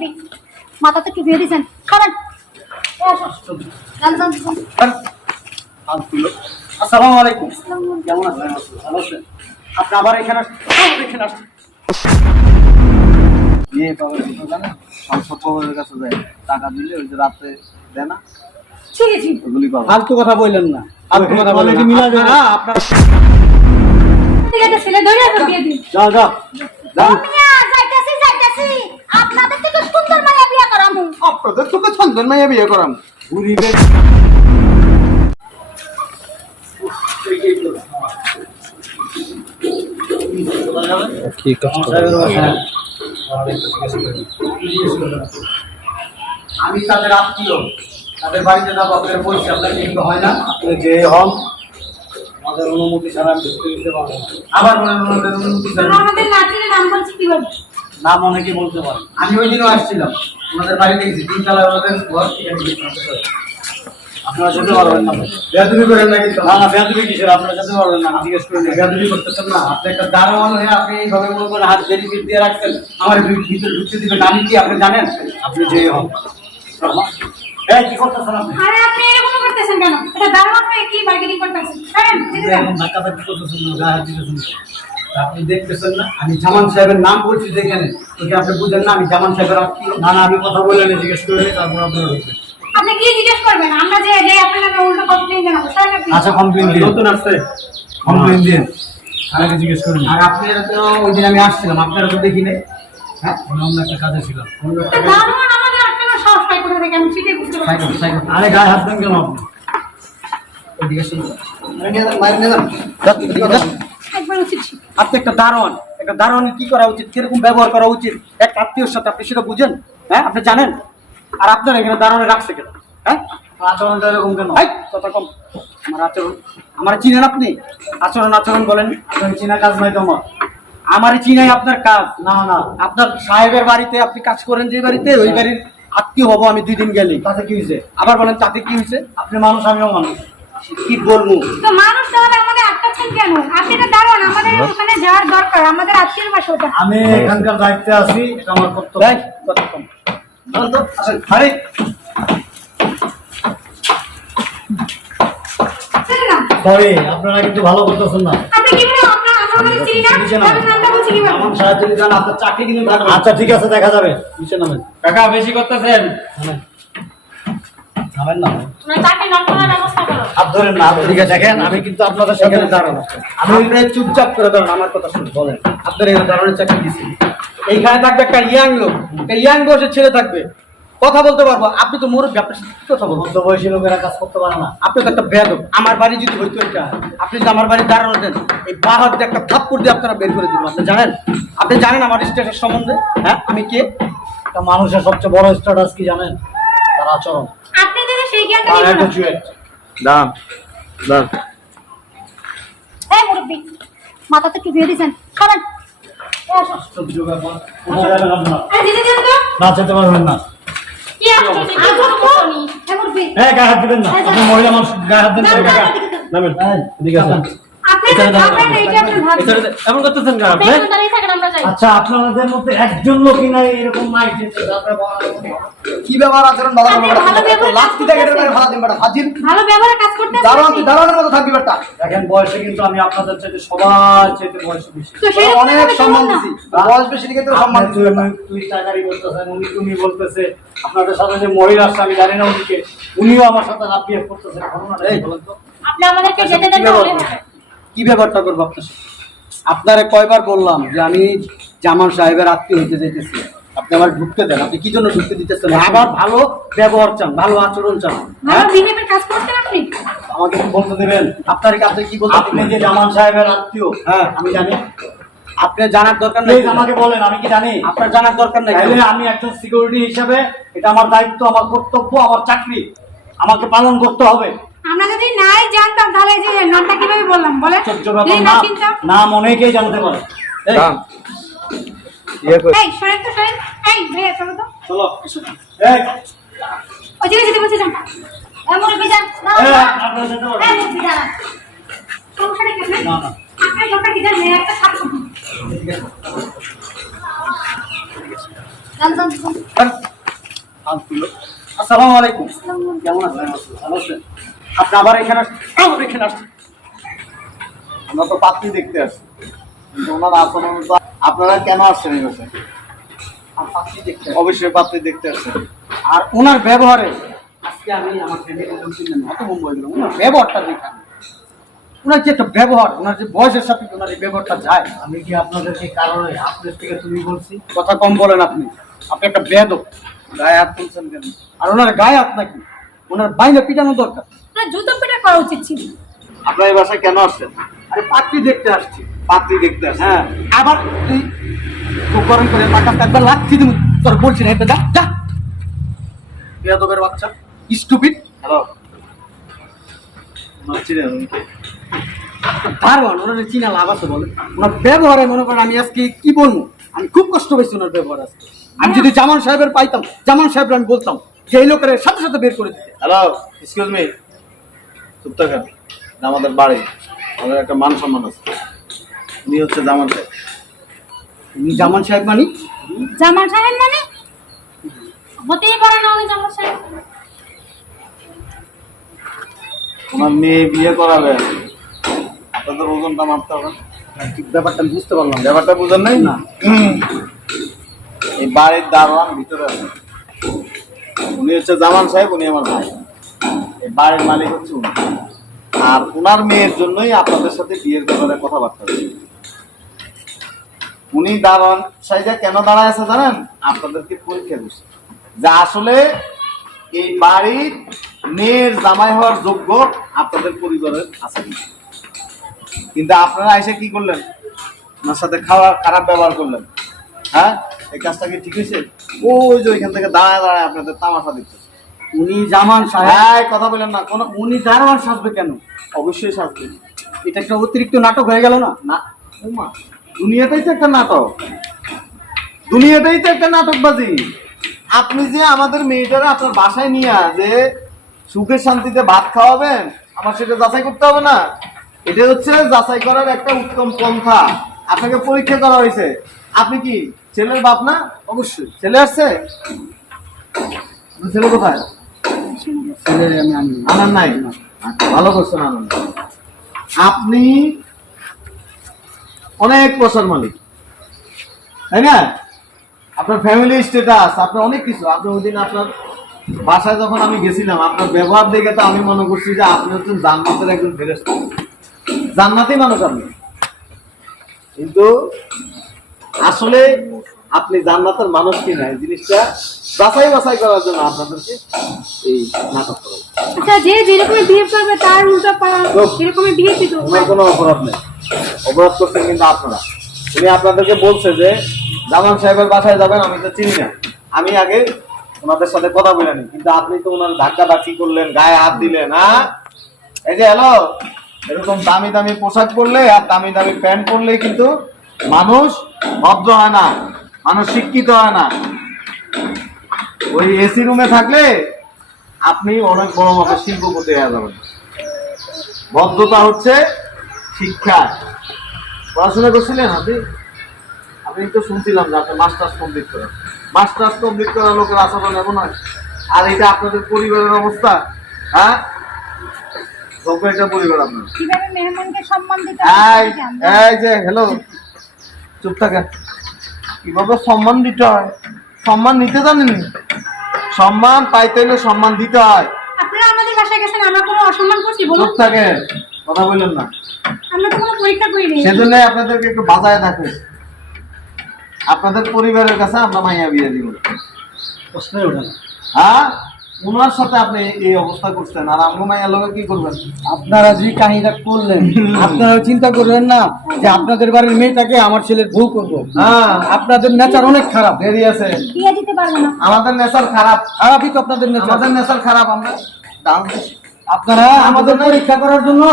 মুরব্বী মাথাতে টুপি দিয়েছেন করেন। আসসালামু আলাইকুম। কেমন আছেন? ভালো আছেন? আপনি আবার এখানে আসছেন? বিয়ে পাবেন জানেন, সংসদের কাছে যায় টাকা দিলে ওই যে রাতে দেয় না, ওগুলি পাবেন। ফালতু কথা বললেন না, ফালতু কথা বললেন না। মিলা যায় না আপনার। ঠিক আছে ছেলে ধরে আসো দিয়ে দিন। যাও যাও যাও। মিয়া যাইতাছি আপনাদের থেকে সুন্দর মাইয়া বিয়া করামু। আপনাদের তোকে সুন্দর মাইয়া বিয়ে করাম। ঘুরি গে কি কষ্ট আমি তাদের আত্মীয়, তাদের বাড়িতে যাবো, আপনাদের বলছি আপনাকে কিন্তু হয় না। আপনি যে হন আমাদের অনুমতি ছাড়া আমি ঢুকতে দিতে পারবো না। আবার বলেন ওনাদের অনুমতি ছাড়া। আমাদের নাতির নাম বলছি কি বলবো? নাম অনেকে বলতে পারে। আমি ওই দিনও আসছিলাম ওনাদের বাড়িতে, গেছি 3 তলা ওনাদের ঘর। আপনারা যেতে পারবেন না, বেয়াদবি করেন না কিন্তু। না বেয়াদবি কিসের, আপনারা যেতে পারবেন না। আমি জিজ্ঞেস করি বেয়াদবি করতেছেন না। আপনি একটা দারোয়ান হয়ে আপনি এইভাবে মনে করেন হাত বেরিয়ে দিয়ে রাখছেন, আমার ভিতরে ঢুকতে দিবেন। আমি কি আপনি জানেন? আপনি যে হন কি করতেছেন আপনি? আরে আপনি এরকম করতেছেন কেন? এটা দারোয়ান হয়ে কি মার্কেটিং করতেছেন? করেন যেতে দেন। ধাক্কাধাক্কি করতেছেন না, গায়ে হাত দিতেছেন না। আপনি দেখতেছেন না আমি জামান সাহেবের নাম বলছি যেখানে, ওকে আপনি বুঝেন না আমি জামান সাহেবের আত্মীয়? না না, আমি কথা বলে জিজ্ঞেস করে তারপর আপনার হচ্ছে। আপনি কি জিজ্ঞেস করবেন? আমরা যে আপনার নামে উল্টো কমপ্লেইন জানাবো। তাই না? আচ্ছা কমপ্লেইন দিন, নতুন আসছে কমপ্লেইন দিন। আগে জিজ্ঞেস করুন। আর আপনারা তো ওই দিন আমি আসছিলাম, আপনারা তো দেখি নাই। হ্যাঁ অন্য একটা কাজে ছিলাম। তো দারোয়ান আমাদের আটকানো সাহস পাই কোথা থেকে? আমি ঠিকই বুঝতে পারছি। আরে গায়ে হাত দেন কেন আপনি? ওইদিকে শুনুন, একবার উচিত ছিল। আপনি একটা দারোয়ান, একটা দারোয়ানের কি করা উচিত, কিরকম ব্যবহার করা উচিত এক আত্মীয়র সাথে, আপনি সেটা বুঝেন? হ্যাঁ আপনি জানেন? আর আপনার এখানে দারোয়ানে রাখছে কেন? হ্যাঁ আচরণটা এরকম কেন? কথা কম। আমার আচরণ আমার চিনেন আপনি? আচরণ বলেন। আপনার চিনা কাজ নাই তো আমার চিনাই আপনার কাজ। না না, আপনার সাহেবের বাড়িতে আপনি কাজ করেন, যে বাড়িতে, ওই বাড়ির আত্মীয় হবো আমি 2 দিন গেলে। তাতে কি হয়েছে? আবার বলেন তাতে কি হয়েছে? আপনি মানুষ, আমিও মানুষ, কি বলবো? তো মানুষ তাহলে আমাদের আটকাচ্ছেন কেন? আপনি এটা দারোয়ান, আমাদের ওখানে যাওয়ার দরকার, আমাদের আত্মীয়ের বাসা ওটা। আমি এখানকার দায়িত্বে আছি, এটা আমার কর্তব্য। কথা কম। আরে সরি, আপনারা কিন্তু ভালো করতেছেন না। আপনি কি বলেন? আমরা চিনি না, আপনার নামটা বলছি কি বলেন? আমার সাহায্য যদি জান আপনার চাকরি দিন। আচ্ছা ঠিক আছে, দেখা যাবে। নিচে নামেন। কাকা বেশি করতেছেন। নামেন না, না তাকে লক করার ব্যবস্থা করো। হাত ধরেন না। ঠিক আছে, দেখেন আমি কিন্তু আপনাদের সাথে দাঁড়ানো। আমি চুপচাপ করে দাঁড়ান, আমার কথা শুনে বলেন। আপনার এই দাঁড়ানোর চাকরি দিচ্ছি, এইখানে থাকবে একটা ইয়াং লোক, একটা ইয়াং বয়সের ছেলে থাকবে, কথা বলতে পারবো। আপনি তো মুরব্বী, আপনার সাথে কথা বলবো। তো বয়সী লোকেরা কাজ করতে পারে না। আপনি তো একটা বেয়াদব। আমার বাড়ি যদি হইতো এটা, আপনি যদি আমার বাড়ি দাঁড়ানো দেন, এই বাহার দিয়ে একটা থাপ্পড় দিয়ে আপনারা বের করে দিবেন। আপনি জানেন? আপনি জানেন আমার স্ট্যাটাস সম্বন্ধে? হ্যাঁ আমি কে? একটা মানুষের সবচেয়ে বড় স্ট্যাটাস কি জানেন? তার আচরণ। আপনি যদি সেই জ্ঞানটা দিবেন। দাম দাম এই মুরব্বি মাথাতে টুপি দিয়েছেন করেন। আরে দিদি দেন তো। না যেতে পারবেন না। কি আশ্চর্য! আজব তো মুরব্বি। হ্যাঁ গায়ে হাত দিবেন না, আপনি মহিলা মানুষ, গায়ে হাত দেন না। নামেন, এদিকে আসেন। আপনি যে ভাবেন এইটা আপনি ভাবেন। এমন করতেছেন কেন আপনি? আপনি দাঁড়িয়ে থাকেন, আমরা যাই। আচ্ছা আপনাদের মধ্যে একজন লোকই নাই এরকম নাই যে কি ব্যবহার আচরণ ভালো আপনি ভালো ব্যবহার লাস্ট থেকে এর ভাড়া দিন বেটা ফাজিল। ভালো ব্যবহারে কাজ করতে দারোয়ান তুই দারোয়ানের মতো থাকবি বেটা। দেখেন বয়সে কিন্তু আমি আপনাদের চাইতে সবার চাইতে বয়সে বেশি, তো সেই অনেক সম্মান দিছি। বয়স বেশি দিকে তো সম্মান দিছি। তুই টাকারি বলতেছেন, উনি তুমি বলতেছে। আপনাদের সাথে যে মহিলা আসছে আমি জানি না উনিকে, উনিও আমার সাথে রাত বিয়ে করতেছে। ঘটনাটা এই বলেন তো। আপনি আমাদেরকে যেতে দেন না বলে হবে। কি ব্যাপারটা করবো আপনার সাথে? আপনারে কয়বার বললাম যে আমি জামান সাহেবের আত্মীয় হইতে যাইতেছি, আপনি আমার ঢুকতে দেন। আপনি কি জন্য ঢুকতে দিতেছেন? আবার ভালো ব্যবহার চান, ভালো আচরণ চান। ভালো বিহেভিয়ার কাজ করতে আপনি। আমাকে কি বলতে দেবেন? আপনার কাছে কি বলতে? আপনি যে জামান সাহেবের আত্মীয়, হ্যাঁ আমি জানি। আপনি জানার দরকার নেই, আমাকে বলেন, আমি কি জানি? আপনার জানার দরকার নেই। আমি একজন সিকিউরিটি হিসেবে এটা আমার দায়িত্ব, আমার কর্তব্য, আমার চাকরি, আমাকে পালন করতে হবে। আমরা যদি নাই জানতাম তাহলে যে নামটা কিভাবে বললাম বলে? নাম অনেকেই জানতে পারে। দাম এই সরেন তো সরেন। এই ভাইয়া চলো তো। চলো এই ওই যে যেতে বলছি যান। এই মুরব্বি যান। আপনারা যেতে পারেন। এই মুরব্বি যান। সমস্যা কি আপনার? না না আপনার লোকটা কি জানেন? একটা ছাত্র। আসসালামু আলাইকুম। কেমন আছেন? ভালো আছেন? আপনি আবার এখানে আসছেন? আমরা তো পাত্রী দেখতে আসছি, কিন্তু ওনার আচরণ তো আপনারা কেন আসছেন এই বাসায়? পাত্রী দেখতে অবশ্যই পাত্রী দেখতে আসছেন। আর ওনার ব্যবহারে আজকে আমি আমার ফ্যামিলির লোক চিনলাম না, অত মুম্বাই গেলাম। ওনার ব্যবহারটা দেখেন, ওনার যে একটা ব্যবহার, ওনার যে বয়সের সাথে ওনার এই ব্যবহারটা যায়। আমি কি আপনাদেরকে কারণে আপনার থেকে তুমি বলছি? কথা কম বলেন আপনি একটা বেয়াদব। গায়ে হাত তুলছেন কেন? আর ওনার গায়ে হাত নাকি, ওনার বাইরে পিটানো দরকার। আপনার জুতো পেটা করা উচিত ছিল। আপনার এই বাসায় কেন আসছেন? আরে পাত্রী দেখতে আসছি। পাত্রী দেখতে আসছেন? হ্যাঁ, আবার তুই খুব গরম করে টাকা একবার লাগছি তুমি, তোর বলছি না, এটা যা যা বেয়াদবের বাচ্চা, স্টুপিড। হ্যালো, ওনার চিনেন উনি কে? দারোয়ান, ওনার চিনা লাভ আছে বলে? ওনার ব্যবহারে মনে করেন আমি আজকে কি বলবো, আমি খুব কষ্ট পেয়েছি ওনার ব্যবহার আজকে। আমি যদি জামান সাহেবের পাইতাম, জামান সাহেব আমি বলতাম যে এই লোকের সাথে সাথে বের করে দিতে। হ্যালো, এক্সকিউজ মি, চুপ থাকেন। এটা আমাদের বাড়ি, আমাদের একটা মান সম্মান আছে। উনি হচ্ছে জামান সাহেব। উনি জামান সাহেব মানে? জামাল সাহেব মানে হতেই পারে না উনি জামাল সাহেব। ওনার মেয়ে বিয়ে করাবেন, আপনাদের ওজনটা মাপতে হবে। ব্যাপারটা আমি বুঝতে পারলাম। ব্যাপারটা বুঝেন নাই? না। এই বাড়ির দারোয়ান ভিতরে আছে, উনি হচ্ছে জামান সাহেব, উনি আমার ভাই। এই বাড়ির মালিক হচ্ছে উনি। আর ওনার মেয়ের জন্যই আপনাদের সাথে বিয়ের ব্যাপারে কথাবার্তা হচ্ছে। উনি দারোয়ান সাহেব কেন দাঁড়ায় আছে জানেন? আপনাদেরকে পরীক্ষা করছে যে আসলে এই বাড়ির মেয়ের জামাই হওয়ার যোগ্য আপনাদের পরিবারের আছে কিনা। কিন্তু আপনারা এসে কি করলেন? ওনার সাথে খারাপ ব্যবহার করলেন। হ্যাঁ, এই কাজটা কি ঠিক হয়েছে? ওই যে ওইখান থেকে দাঁড়ায় দাঁড়ায় আপনাদের তামাশা দিচ্ছে। উনি জামান সাহেব, হ্যাঁ, কথা বলেন না কোনো। উনি দারোয়ান সাজবে কেন? অবশ্যই শাস্তি। এটা একটা অতিরিক্ত নাটক হয়ে গেল না? না, ওমা, দুনিয়াটাই তো একটা নাটক, দুনিয়াটাই তো একটা নাটকবাজি। আপনি যে আমাদের মেয়েটারা আপনার বাসায় নিয়ে যে সুখে শান্তিতে ভাত খাওয়াবেন, আমার সেটা যাচাই করতে হবে না? এটা হচ্ছে যাচাই করার একটা উত্তম পন্থা। আপনাকে পরীক্ষা করা হয়েছে। আপনি কি ছেলের বাপ না? অবশ্যই। ছেলে আসছে? আপনার ছেলে কোথায়? ছেলে আমি আনি। আনার নাই? আচ্ছা, ভালো করছেন আনন্দ। আপনি অনেক পয়সার মালিক, তাই না? আপনার ফ্যামিলি স্ট্যাটাস, আপনার অনেক কিছু। আপনি ওই দিন আপনার বাসায় যখন আমি গেছিলাম, আপনার ব্যবহার দেখে তো আমি মনে করছি যে আপনি হচ্ছেন জান্নাতের একজন ফেরেশতা, জান্নাতি মানুষ আপনি। কিন্তু আসলে আপনি জান্নাতের মানুষ কিনা এই জিনিসটা যাচাই বাছাই করার জন্য আপনাদেরকে এই নাটক করা। আচ্ছা, যে যেরকম বিহেভ করবে তার উল্টা সেরকমই বিহেভ দিতে ওনার কোনো অপরাধ নেই, অপরাধ করছেন কিন্তু আপনারা। উনি আপনাদেরকে বলছে যে জামান সাহেবের বাসায় যাবেন, আমি তো চিনি না, আমি আগে ওনাদের সাথে কথা বলে নি। কিন্তু আপনি তো ওনার ধাক্কা ধাক্কি করলেন, গায়ে হাত দিলেন। হ্যাঁ, এই যে হ্যালো, এরকম দামি দামি পোশাক পরলে আর দামি দামি প্যান্ট পরলে কিন্তু মানুষ ভদ্র হয় না, মানুষ শিক্ষিত হয় না। ওই এসি রুমে থাকলে আপনি অনেক বড় মাপের শিল্পপতি হয়ে যাবেন। ভদ্রতা হচ্ছে শিক্ষা। পড়াশোনা করছিলেন আপনি? আমি তো শুনছিলাম যে আপনি মাস্টার্স কমপ্লিট করেন। মাস্টার্স কমপ্লিট করা লোকের আচরণ এমন হয়। আর এটা আপনাদের পরিবারের অবস্থা। হ্যাঁ, এটা পরিবার আপনার। কিভাবে মেহমানকে সম্মান দিতে এই যে হ্যালো, চুপ থাকেন। কিভাবে সম্মান দিতে হয়? সম্মান নিতে জানেন? সম্মান পাইতে হলে সম্মান দিতে হয়। আপনারা আমাদের বাসায় গেছেন, আমরা কোনো অসম্মান করছি বলুন? চুপ থাকেন, কথা বললেন না। আমরা তো কোনো পরীক্ষা করিনি। সেজন্য আপনাদেরকে একটু বাজায় থাকবে। আপনাদের পরিবারের কাছে আমরা মাইয়া বিয়ে দিব। প্রশ্নই ওঠে না। হ্যাঁ, ওনার সাথে আপনি এই অবস্থা করছেন, আর আমগো মাইয়ার লগে কি করবেন? আপনারা যে কাহিনীটা করলেন, আপনারা চিন্তা করলেন না যে আপনাদের বাড়ির মেয়েটাকে আমার ছেলের বউ করবো? হ্যাঁ, আপনাদের নেচার অনেক খারাপ। দেরি আছে। বিয়ে দিতে পারবো না। আমাদের নেশার খারাপ। খারাপই তো আপনাদের নেচার। আমাদের নেশার খারাপ। আমরা দাম দিছি। আপনারা আমাদের পরীক্ষা করার জন্য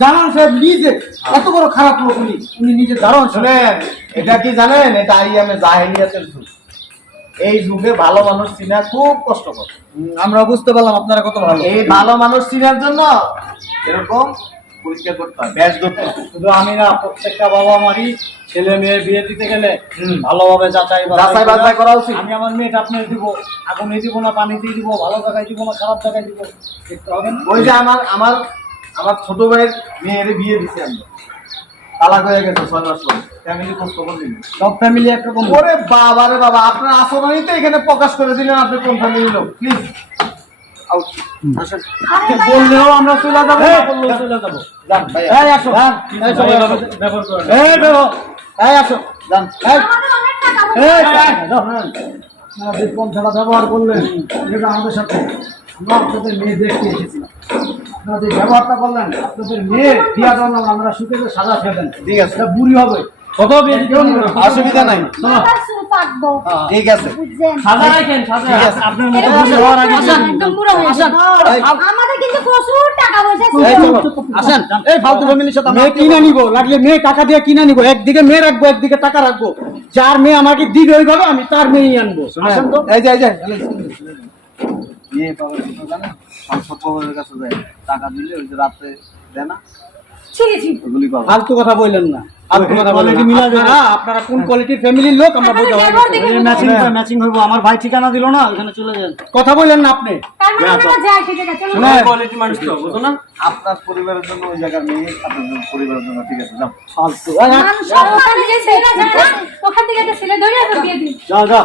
জামান সাহেব নিজে এত বড় খারাপ লোক, উনি নিজে দারোয়ান। শুনেন, এটা কি জানেন? এটা আইয়ামে জাহেলিয়াতের যুগ। এই যুগে ভালো মানুষ চিনা খুব কষ্টকর। আমরা বুঝতে পারলাম আপনারা কত ভালো। এই ভালো মানুষ চিনার জন্য এরকম পরিষ্কার করতে হয়, ব্যাস করতে হয়। শুধু আমি না, প্রত্যেকটা বাবা মারই ছেলে মেয়ে বিয়ে দিতে গেলে ভালোভাবে যাচাই বাছাই করা উচিত। আমি আমার মেয়েটা আপনি দিব, আগুনে দিব না পানিতেই দিব, ভালো জায়গায় দিব না খারাপ জায়গায় দিব, দেখতে হবে না? ওই যে আমার ছোট ভাইয়ের মেয়ের বিয়ে দিছে আমি, তালাক হয়ে গেছে 6 মাস পরে, ফ্যামিলি খোঁজ খবর দিন। সব ফ্যামিলি একরকম। ওরে বাবা রে বাবা, আপনার আচরণই তো এখানে প্রকাশ করে দিলেন আপনি কোন ফ্যামিলির লোক। প্লিজ আরে ভাই, বললেও আমরা চলে যাবো, না বললেও চলে যাবো। যান ভাইয়া। এই আসো, এই চলো, ব্যবহার করেন এই বেরো, এই আসো, যান, এই আমাদের অনেক টাকা এই, পয়সা। আপনারা যে পন্থাটা ব্যবহার করলেন এটা আমাদের সাথে, আমরা আপনাদের মেয়ে দেখতে এসেছিলাম, আপনারা যে ব্যবহারটা করলেন, আপনাদের মেয়ে বিয়া করলাম, আমরা সুখে সাজা খেলেন, ঠিক আছে, এটা বুড়ি হবে, কত বিয়ে কেউ নিবে না। অসুবিধা নাই। এবার শুরু থাকবো। ঠিক আছে, বুঝছেন? সাজা রাখেন, সাজা ঠিক আছে। আপনার এরকম মতো হওয়ার আগে আসেন, একদম পুরো হয়ে যাবে। এই, আমাদের কিন্তু প্রচুর টাকা পয়সা এই ছিল। চলো, আসেন, এই ফালতু ফ্যামিলির সাথে মেয়ে কিনে নিবো, লাগলে মেয়ে টাকা দিয়ে কিনে নিবো, একদিকে মেয়ে রাখবো একদিকে টাকা রাখবো, যার মেয়ে আমাকে দিবে ওইভাবে আমি তার মেয়েই আনবো। আসেন তো, এই যে বিয়ে পাওয়ার জন্য জানেন, ছোট ভাইয়ের কাছে যায়, টাকা দিলে ওই যে রাতে দেয় না, ছিলি ছি। ওগুলি পাবো। ফালতু কথা বললেন না, ফালতু কথা বললেন Quality মিলা যাবে। না। আপনারা কোন কোয়ালিটির ফ্যামিলির লোক আমরা আপনাদের বোঝা ব্যবহার দেখে বুঝতে হবে। ম্যাচিং হইব। আমার ভাই ঠিকানা দিল না, ওখানে চলে যান। কথা বললেন না আপনি। তার মানে আমরা যাই, ঠিক আছে, চলো। শুনেন, কোয়ালিটি মানুষ তো বুঝো না আপনার পরিবারের জন্য ওই জায়গার মেয়ে, আপনার জন্য পরিবারের জন্য ঠিক আছে, যাও। ফালতু মানুষ ওখান থেকে ছেলে যায় না, ওখান থেকে একটা ছেলে ধরে আবার দিয়ে দিন। যাও যাও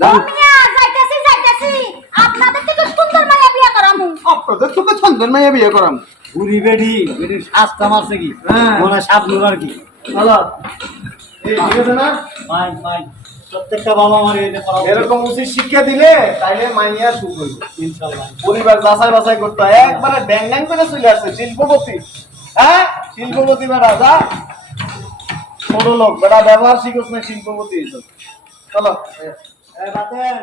যাও। মিয়া, যাইতাছি। আপনাদের থেকে সুন্দর মাইয়া বিয়া করামু। আপনাদের চোখে ছন্দের মেয়ে বিয়ে করাম। বুড়ি বেডির শ্বাসটা মারছে কি, হ্যাঁ। মনে হয় সাপ নুরার কি। চলো, এই ঠিক আছে না? ফাইন ফাইন, প্রত্যেকটা বাবা আমার এটা করা উচিত। এরকম উচিত শিক্ষা দিলে তাইলে মাইয়া সুখ হইব। ইনশাআল্লাহ। পরিবার যাচাই বাছাই করতে হয়, একবারে ড্যাং ড্যাং করে চলে আসছে শিল্পপতি। হ্যাঁ, শিল্পপতি বেটা, যা ছোট লোক বেটা, ব্যবহার শিখোস না, শিল্পপতি হইছ। চলো। এই বাতেন